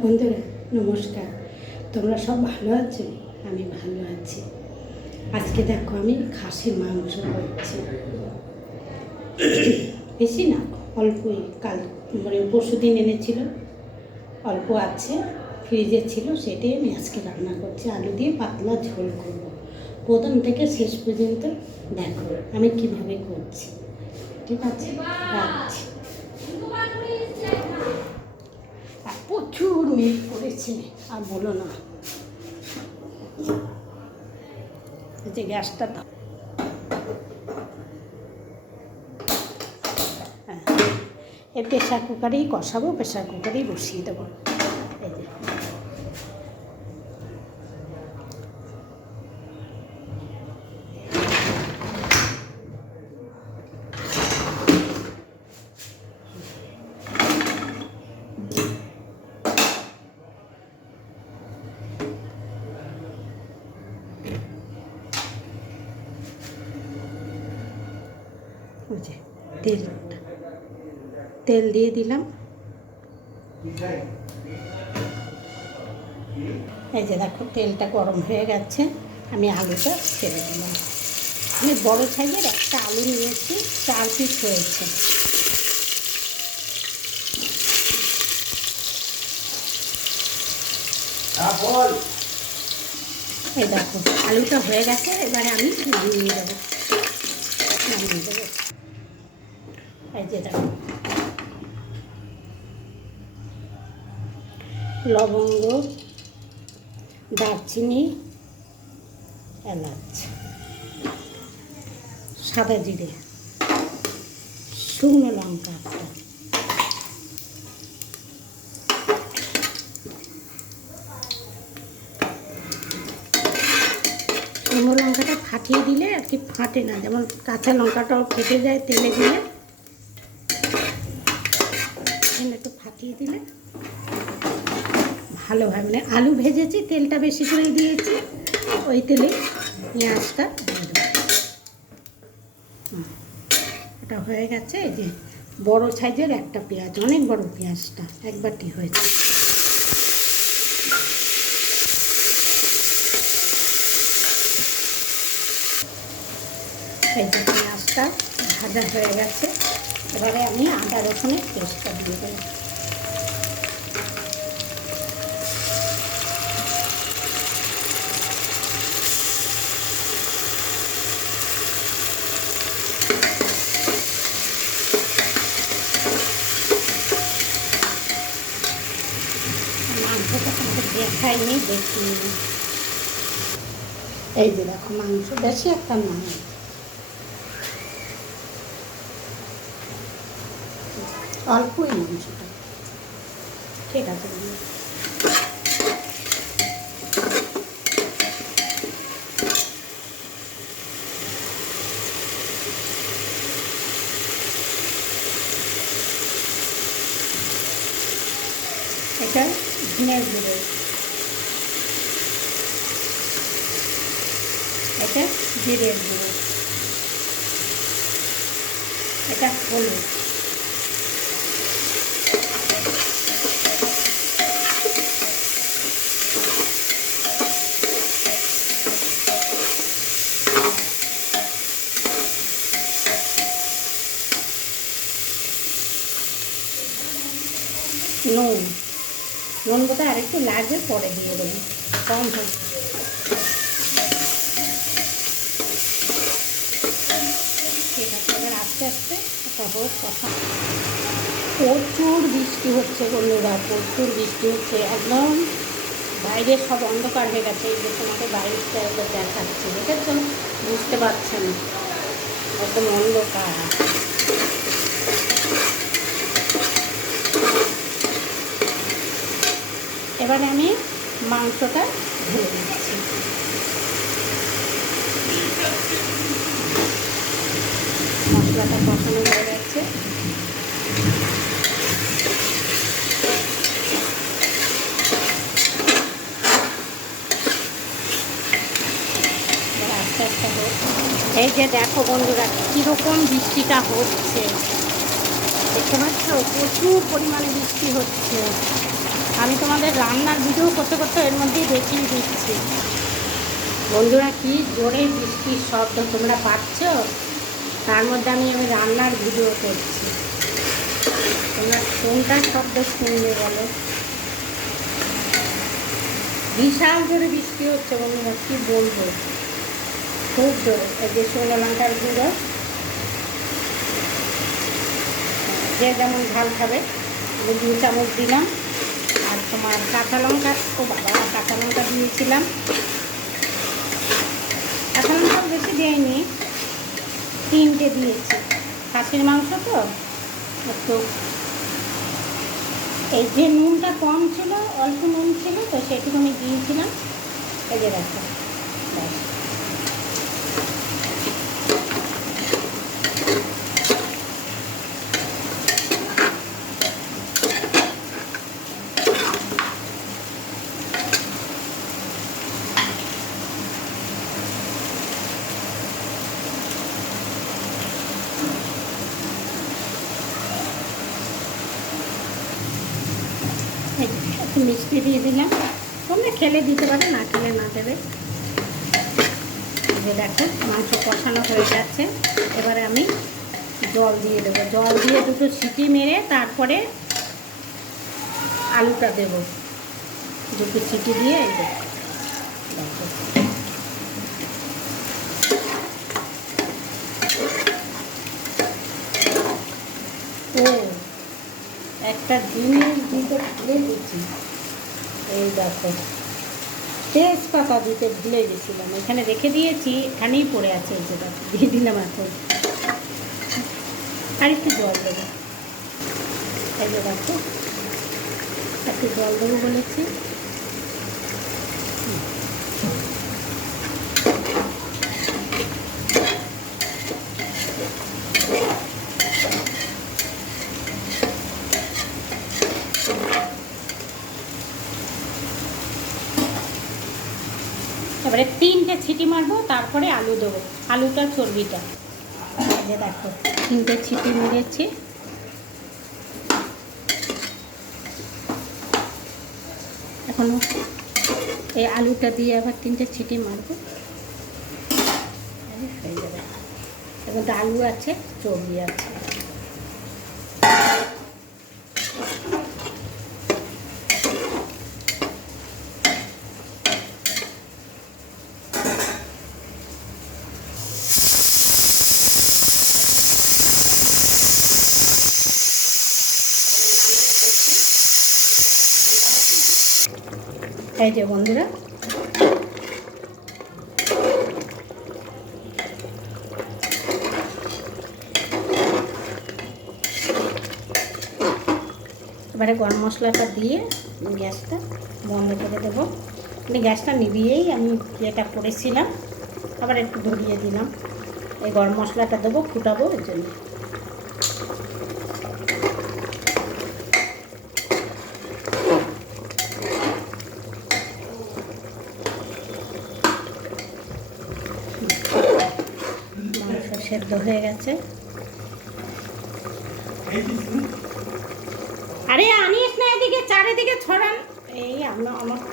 বন্ধুরা নমস্কার, তোমরা সব ভালো আছো? আমি ভালো আছি। আজকে দেখো আমি খাসির মাংস করছি। বেশি না, অল্পই। কাল পরশু দিন এনেছিল, অল্প আছে, ফ্রিজে ছিল, সেটাই আমি আজকে রান্না করছি। আলু দিয়ে পাতলা ঝোল করব। প্রথম থেকে শেষ পর্যন্ত দেখো আমি কিভাবে করছি। ঠিক আছে, রাখছি। প্রচুর মেঘ করেছে, আর বলো না। যে গ্যাসটা দাও, হ্যাঁ, এই প্রেশার কুকারেই কষাবো, প্রেশার কুকারেই বসিয়ে দেবো। এই যে তেল দিয়ে দিলাম। এই যে দেখো তেলটা গরম হয়ে গেছে, আমি আলুটা ছেড়ে দিলাম। আমি বড় সাইজের একটা আলু নিয়েছি, 4 পিস হয়েছে। এই দেখো আলুটা হয়ে গেছে, এবারে আমি নামিয়ে দেবো। এই যে দেখো লবঙ্গ, দারচিনি, এলাচ, সাদা জিরে, শুকনো লঙ্কা, শুকনো লঙ্কাটা ফাটিয়ে দিলে আর কি ফাটে না, যেমন কাঁচা লঙ্কাটাও ফেটে যায় তেলে দিলে, একটু ফাটিয়ে দিলে ভালো হয়। মানে আলু ভেজেছি, তেলটা বেশি করে দিয়েছি, ওই তেলে পেঁয়াজটা দিয়ে দেবো। এটা হয়ে গেছে। এই যে বড় সাইজের একটা পেঁয়াজ, অনেক বড় পেঁয়াজটা, এক বাটি হয়েছে। এই যে পেঁয়াজটা ভাজা হয়ে গেছে, এবারে আমি আদা রসুনের পেস্টটা দিয়ে দেবো। মাংসটা তোমাকে দেখাইনি, দেখিনি। এই যে দেখো মাংস বেশি একটা নয়, অল্পই মাংসটা। ঠিক আছে, এটা ধনের গুঁড়ো, এটা জিরের গুঁড়ো, এটা হলুদ, নুন। নুন বোধহয় আরেকটু লাগবে, পরে দিয়ে দেবো, কম হচ্ছে। ঠিক আছে, এবার আস্তে আস্তে একটা হোক কথা। প্রচুর বৃষ্টি হচ্ছে বন্ধুরা, প্রচুর বৃষ্টি হচ্ছে, একদম বাইরে সব অন্ধকার হয়ে গেছে। এই যে তোমাকে বাইরের স্টাইলটা দেখাচ্ছে, দেখেছ? বুঝতে পারছে না, একদম অন্ধকার। এবারে আমি মাংসটা ধুয়ে দিচ্ছি। মশলাটা কষানো হয়ে গেছে, আস্তে আস্তে হোক। এই যে দেখো বন্ধুরা কীরকম বৃষ্টিটা হচ্ছে, দেখতে পাচ্ছ? প্রচুর পরিমাণে বৃষ্টি হচ্ছে, আমি তোমাদের রান্নার ভিডিও করতে করতে এর মধ্যেই দেখিয়ে দিচ্ছি। বন্ধুরা, কি জোরে বৃষ্টির শব্দ তোমরা পাচ্ছ, তার মধ্যে আমি রান্নার ভিডিও করছি। তোমরা কোনটা শব্দ শুনবে বলো? বিশাল জোরে বৃষ্টি হচ্ছে বন্ধুরা, কী বলবো, খুব জোরে। এই যে শুকনো লঙ্কার গুঁড়ো, যে যেমন ঝাল খাবে 2 চামচ দিলাম। আর তোমার কাঁচা লঙ্কা, ও বাবা, কাঁচা লঙ্কা দিয়েছিলাম। কাঁচা লঙ্কা বেশি দিইনি, 3টে দিয়েছি। খাসির মাংস তো একটু, এই যে নুনটা কম ছিল, অল্প নুন ছিল তো সেটুকু আমি দিয়েছিলাম। এই যে দেখো, ব্যাস। একটু মিষ্টি দিয়ে দিলাম, তোমরা খেলে দিতে পারো, না খেলে না দেবে। যে দেখো মাংস কষানো হয়ে যাচ্ছে, এবারে আমি জল দিয়ে দেবো। জল দিয়ে 2টো সিটি মেরে তারপরে আলুটা দেবো। 2টো সিটি দিয়ে এই দেখো, ও একটা জিনিস দিতে ভুলে গেছি। এই দেখো, তেজপাতা দিতে ভুলে গেছিলাম, এখানে রেখে দিয়েছি, এখানেই পড়ে আছে। এই যে দেখো, দিয়ে দিলাম এখন। আর একটু জল দেবো। এই যে দেখো, একটু জল দেবো বলেছি। এবারে 3টে ছিটি মারবো, তারপরে আলু দেবো, আলুটা চর্বিটা। এই যে দেখো, 3টে ছিটি মেরেছি। এখনো এই আলুটা দিয়ে আবার 3টে ছিটি মারবো, হয়ে যাবে। এবার আলু আছে, চর্বি আছে। এই যে বন্ধুরা, এবারে গরম মশলাটা দিয়ে গ্যাসটা বন্ধ করে দেবো। গ্যাসটা নিভিয়েই আমি এটা করেছিলাম, আবার একটু ধরিয়ে দিলাম। এই গরম মশলাটা দেবো, ফুটাবো, এর জন্য। মাংস সেদ্ধ হয়ে গেছে। আরে আনিস না, এদিকে চারিদিকে ছড়ান। এই আমার